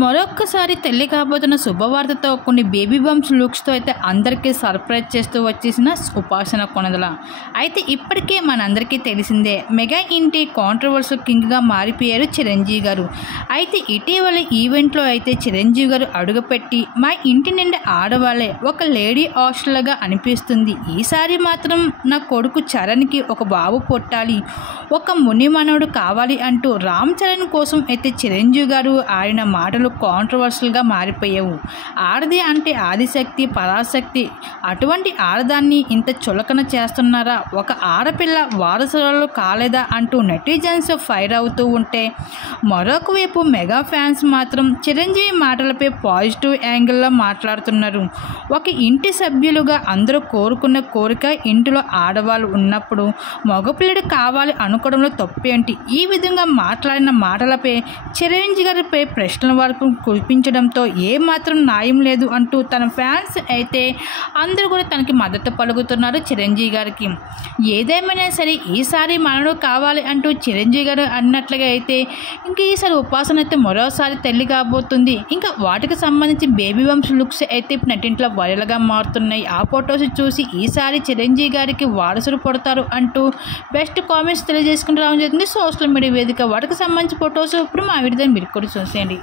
మరొక్కసారి తల్లి కాబోతున్న శుభవార్తతో కొన్ని బేబీ బంప్స్ లుక్స్తో అయితే అందరికీ సర్ప్రైజ్ చేస్తూ వచ్చేసిన ఉపాసన కొణిదెల. అయితే ఇప్పటికే మనందరికీ తెలిసిందే, మెగా ఇంటి కాంట్రవర్షియల్ కింగ్గా మారిపోయారు చిరంజీవి గారు. అయితే ఇటీవల ఈవెంట్లో అయితే చిరంజీవి గారు అడుగుపెట్టి మా ఇంటి నిండా ఆడవాళ్ళే ఒక లేడీ హాస్టల్గా అనిపిస్తుంది, ఈసారి మాత్రం నా కొడుకు చరణ్కి ఒక బాబు పుట్టాలి, ఒక ముని మనవడు కావాలి అంటూ రామ్ చరణ్ కోసం అయితే చిరంజీవి గారు ఆడిన మాటలు కాంట్రవర్షియల్గా మారిపోయావు. ఆడది అంటే ఆదిశక్తి పరాశక్తి, అటువంటి ఆడదాన్ని ఇంత చులకన చేస్తున్నారా, ఒక ఆడపిల్ల వారసురాలు కాలేదా అంటూ నెటిజన్స్ ఫైర్ అవుతూ ఉంటే, మరొక వైపు మెగా ఫ్యాన్స్ మాత్రం చిరంజీవి మాటలపై పాజిటివ్ యాంగిల్లో మాట్లాడుతున్నారు. ఒక ఇంటి సభ్యులుగా అందరూ కోరుకున్న కోరిక ఇంటిలో ఆడవాళ్ళు ఉన్నప్పుడు మగపిల్లడు కావాలి అనుకోవడంలో తప్పేంటి, ఈ విధంగా మాట్లాడిన మాటలపై చిరంజీవి గారిపై ప్రశ్నల వరకు కురిపించడంతో ఏమాత్రం న్యాయం లేదు అంటూ తన ఫ్యాన్స్ అయితే అందరూ కూడా తనకి మద్దతు పలుకుతున్నారు చిరంజీవి గారికి. ఏదేమైనా సరే ఈసారి మనడు కావాలి అంటూ చిరంజీవి గారు అన్నట్లుగా అయితే ఇంకా ఈసారి ఉపాసన అయితే మరోసారి తల్లి కాబోతుంది. ఇంకా వాటికి సంబంధించి బేబీ బంప్స్ లుక్స్ అయితే ఇప్పుడు నెట్టింట్లో వైరల్గా మారుతున్నాయి. ఆ ఫొటోస్ చూసి ఈసారి చిరంజీవి గారికి వారసులు పుడతారు అంటూ బెస్ట్ కామెంట్స్ తెలియజేసుకుంటూ రావడం జరిగింది సోషల్ మీడియా వేదిక. వాటికి సంబంధించి ఫొటోస్ ఇప్పుడు మా వీడియో మీరు కూడా చూసేయండి.